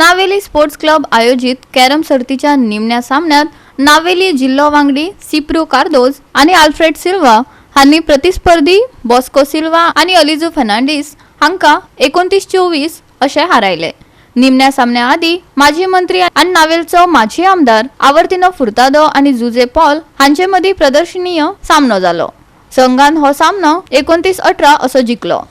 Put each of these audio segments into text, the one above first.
Navelim sports club आयोजित carrom सर्तीच्या निमण्या सामन्यात नावेली जिल्हा वांगडी सिप्रू कार्दोज आणि अल्फ्रेड सिल्वा हांनी प्रतिस्पर्धी बॉस्को सिल्वा आणि अलिजो फर्नांडिस हांका 29-24 अशे हारायले। निमण्या सामन्या आदी माजी मंत्री आणि नावेलचो माजी आमदार आवर्तिनो फुर्तादो आणि जुजे पॉल हांचे मदी प्रदर्शनीय सामनो जालो। संघान हो सामनो 29-18 असो जिखलो।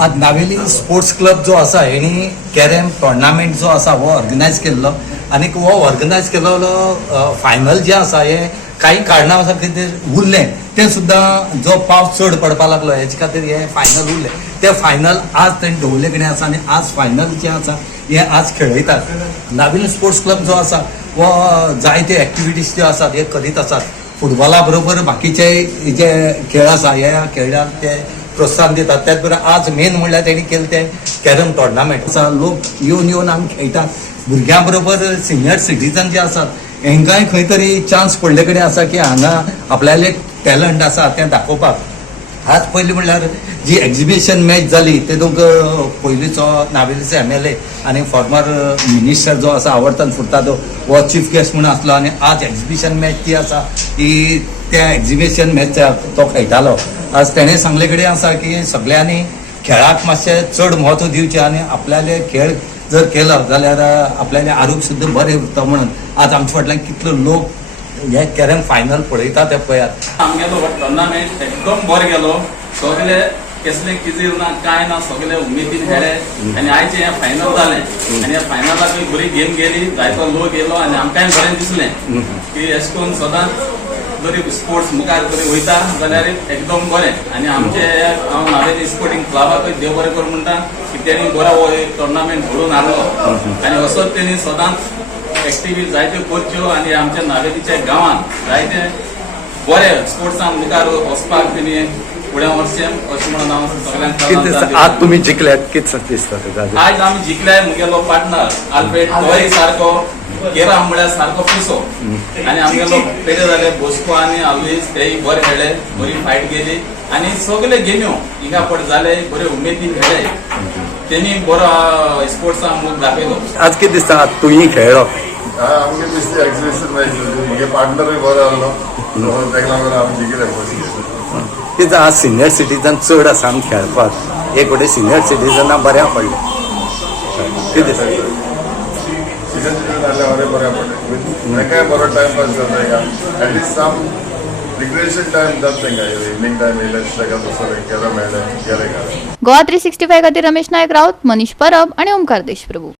आज नावेली स्पोर्ट्स क्लब जो आसा हेणी कॅरम टोर्नामेंट जो आसा वो ऑर्गनायज केल्लो आनी वो ऑर्गनायज केलेलो फायनल जे आसा हे काही कारणां आसा खातीर उरलें ते सुद्दां जो पावस चड पडपाक लागलो हेचे खातीर हे फायनल उरलें ते फायनल आज तेणी दवरले कडेन आसा आनी आज फायनल जे आसा हे आज खेळयतात। नावेली स्पोर्ट्स क्लब जो आसा वो जायते एक्टिविटीज ज्यो आसात हे करीत आसात। फुटबॉला बरोबर बाकीचे जे खेळ आसा ह्या खेळाक ते प्रोत्साहन दितात। त्याच बरोबर आज मेन म्हणल्यार तेणी केले ते कॅरम टोर्नामेंट आसा। लोक येवन आमी खेळटात। भुरग्यां बरोबर सिनियर सिटीजन जे आसात हेंकाय खंय तरी चान्स पडले कडेन आसा की हांगा आपल्याले टॅलंट आसा तें दाखोवपाक। आज पयलीं म्हणल्यार जी एक्झिबिशन मॅच जाली तेतूंक पयलींचो नावेलीचो MLA आनी फॉर्मर मिनिस्टर जो आसा आवर्तन फुर्तादो वो चीफ गेस्ट म्हणून आसलो आनी आज एक्झिबिशन मॅच जी आसा ती त्या एक्झिबिशन मॅच तो खेळटालो। आज तेणें सांगले कडेन आसा की सगळ्यांनी खेळाक मातशें चड म्हत्व दिवचें आनी आपल्याले खेळ जर केलो जाल्यार आपल्याले आरोग्य सुद्दां बरें उरता म्हणून आज आमच्या फाटल्यान कितलो लोक हे कॅरम फायनल पळयता ते पळयात। आमगेलो हो टोर्नामेंट एकदम बरो गेलो। सगळे कसले किजीर ना काय ना सगळे उमेदीन खेळे आनी आयचे हे फायनल जाले आनी ह्या फायनलाक बरी गेम गेली जायतो लोक येयलो आनी आमकांय बरें दिसलें की अशें करून सदांच जरी स्पोर्ट्स मुखार तरी वयता जाल्यार एकदम बरें आनी आमचे हांव नावेली स्पोर्टिंग क्लबाकूय देव बरें करूं म्हणटा की तेणी बरो हो टोर्नामेंट घडोवन हाडलो आनी असोच तेणी सदांच एक्टिविटी जायत्यो करच्यो आनी आमच्या नावेलीच्या गांवांत जायते बरे स्पोर्ट्सान मुखार वचपाक तेणी फुडें वचचें अशें म्हणून हांव सगळ्यांक आज तुमी जिखल्यात कितें दिसता? आज आमी जिखले मुगेलो पार्टनर अल्फ्रेड तोय सारको केरम म्हळ्यार सारको पिसो आनी आमगेलो पेडे जाले बॉस्को आनी आल्वेज तेय बरे खेळ्ळे बरी फायट गेली आनी सगळे गेम्यो हिंगा पड जाले बरे उमेदीन खेळ्ळे तेणी बरो स्पोर्ट्सान मुख दाखयलो। आज कितें दिसता तुयी खेळ्ळो? आमगे दिसता एक्झिबिशन मॅच म्हगे पार्टनरूय बरो आहलो तेका लागून आमी जिखले। कितें आज सिनियर सिटीजन चड आसा आमी खेळपाक एक वटेन सिनियर सिटीजनां बऱ्या पडले कितें दिसता? सिनियर सिटीजन आहले बऱ्या पडले तेंकाय बरो टायम पास जाता हिंगा एटलिस्ट सम रिक्रिएशन टायम जाता तेंकां इवनिंग टायम येयले तेका दुसरे केरम मेळ्ळे गेले घरा। गोवा 365 खातीर रमेश नायक राऊत, मनीष परब आणि ओमकार देशप्रभू।